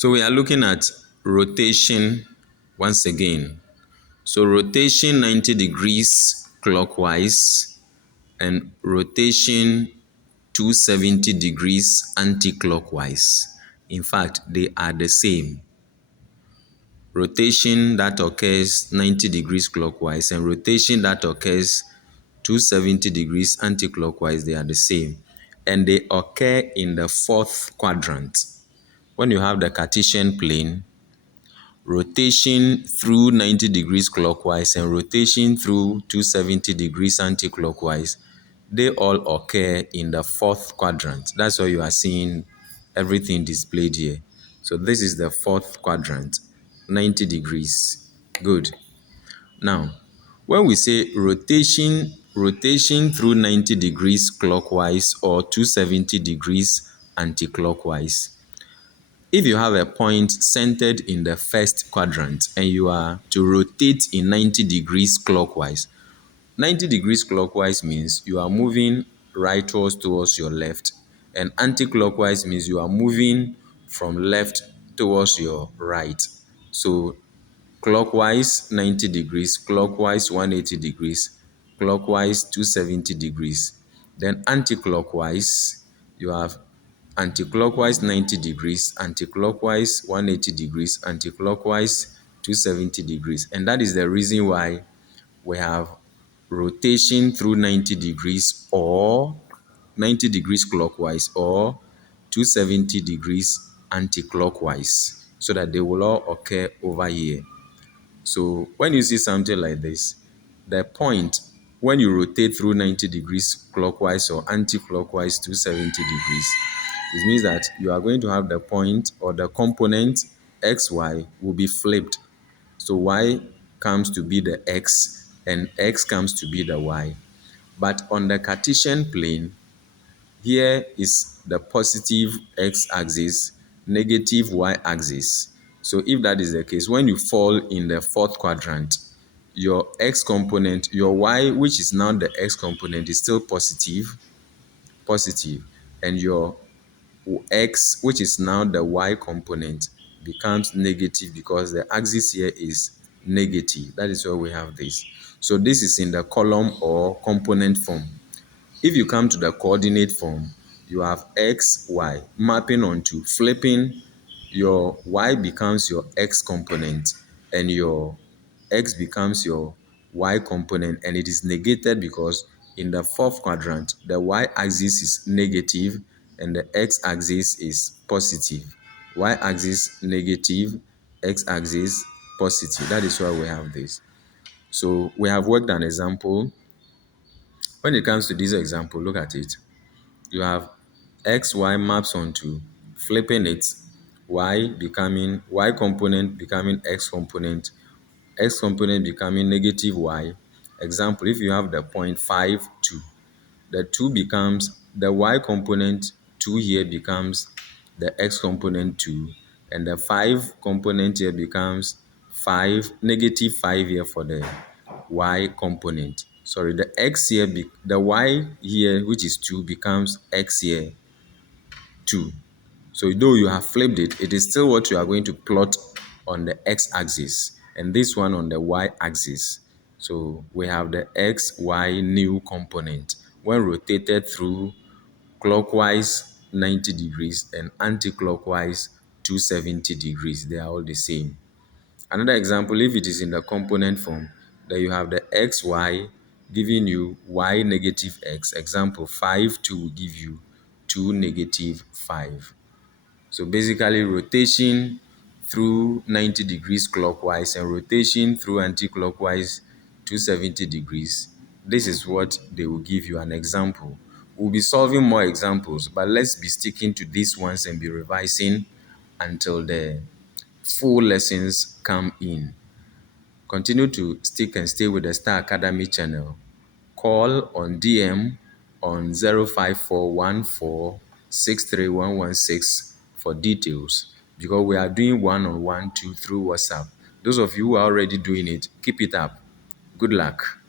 So we are looking at rotation once again. So rotation 90 degrees clockwise and rotation 270 degrees anti-clockwise. In fact, they are the same. Rotation that occurs 90 degrees clockwise and rotation that occurs 270 degrees anti-clockwise, they are the same. And they occur in the fourth quadrant. When you have the Cartesian plane, rotation through 90 degrees clockwise and rotation through 270 degrees anti-clockwise, they all occur in the fourth quadrant. That's why you are seeing everything displayed here. So this is the fourth quadrant, 90 degrees. Good. Now, when we say rotation through 90 degrees clockwise or 270 degrees anti-clockwise, if you have a point centered in the first quadrant and you are to rotate in 90 degrees clockwise, 90 degrees clockwise means you are moving rightwards towards your left, and anti-clockwise means you are moving from left towards your right. So clockwise 90 degrees, clockwise 180 degrees, clockwise 270 degrees. Then anti-clockwise, you have anti-clockwise 90 degrees, anti-clockwise 180 degrees, anti-clockwise 270 degrees. And that is the reason why we have rotation through 90 degrees or 90 degrees clockwise or 270 degrees anti-clockwise, so that they will all occur over here. So when you see something like this, the point when you rotate through 90 degrees clockwise or anti-clockwise 270 degrees, it means that you are going to have the point or the component xy will be flipped. So y comes to be the x and x comes to be the y. But on the Cartesian plane, here is the positive x-axis, negative y-axis. So if that is the case, when you fall in the fourth quadrant, your x component, your y, which is now the x component, is still positive, and your x, which is now the y component, becomes negative because the axis here is negative. That is why we have this. So this is in the column or component form. If you come to the coordinate form, you have x, y, mapping onto flipping, your y becomes your x component and your x becomes your y component, and it is negated because in the fourth quadrant, the y-axis is negative and the x-axis is positive. Y-axis negative, x-axis positive. That is why we have this. So we have worked an example. When it comes to this example, look at it. You have xy maps onto flipping it, y component becoming x component becoming negative y. Example, if you have the point 5, 2, the 2 becomes the y component, 2 here becomes the x component 2, and the 5 component here becomes 5, negative 5 here for the y component. Sorry, the x here, the y here, which is 2, becomes x here 2. So though you have flipped it, it is still what you are going to plot on the x-axis, and this one on the y-axis. So we have the x, y new component when rotated through clockwise 90 degrees and anti-clockwise 270 degrees. They are all the same. Another example, if it is in the component form, then you have the xy giving you y negative x. Example, 5, 2 will give you 2 negative 5. So basically, rotation through 90 degrees clockwise and rotation through anti-clockwise 270 degrees. This is what they will give you an example. We'll be solving more examples, but let's be sticking to these ones and be revising until the full lessons come in. Continue to stick and stay with the Star Academy channel. Call on DM on 05414631116 for details, because we are doing one-on-one too through WhatsApp. Those of you who are already doing it, keep it up. Good luck.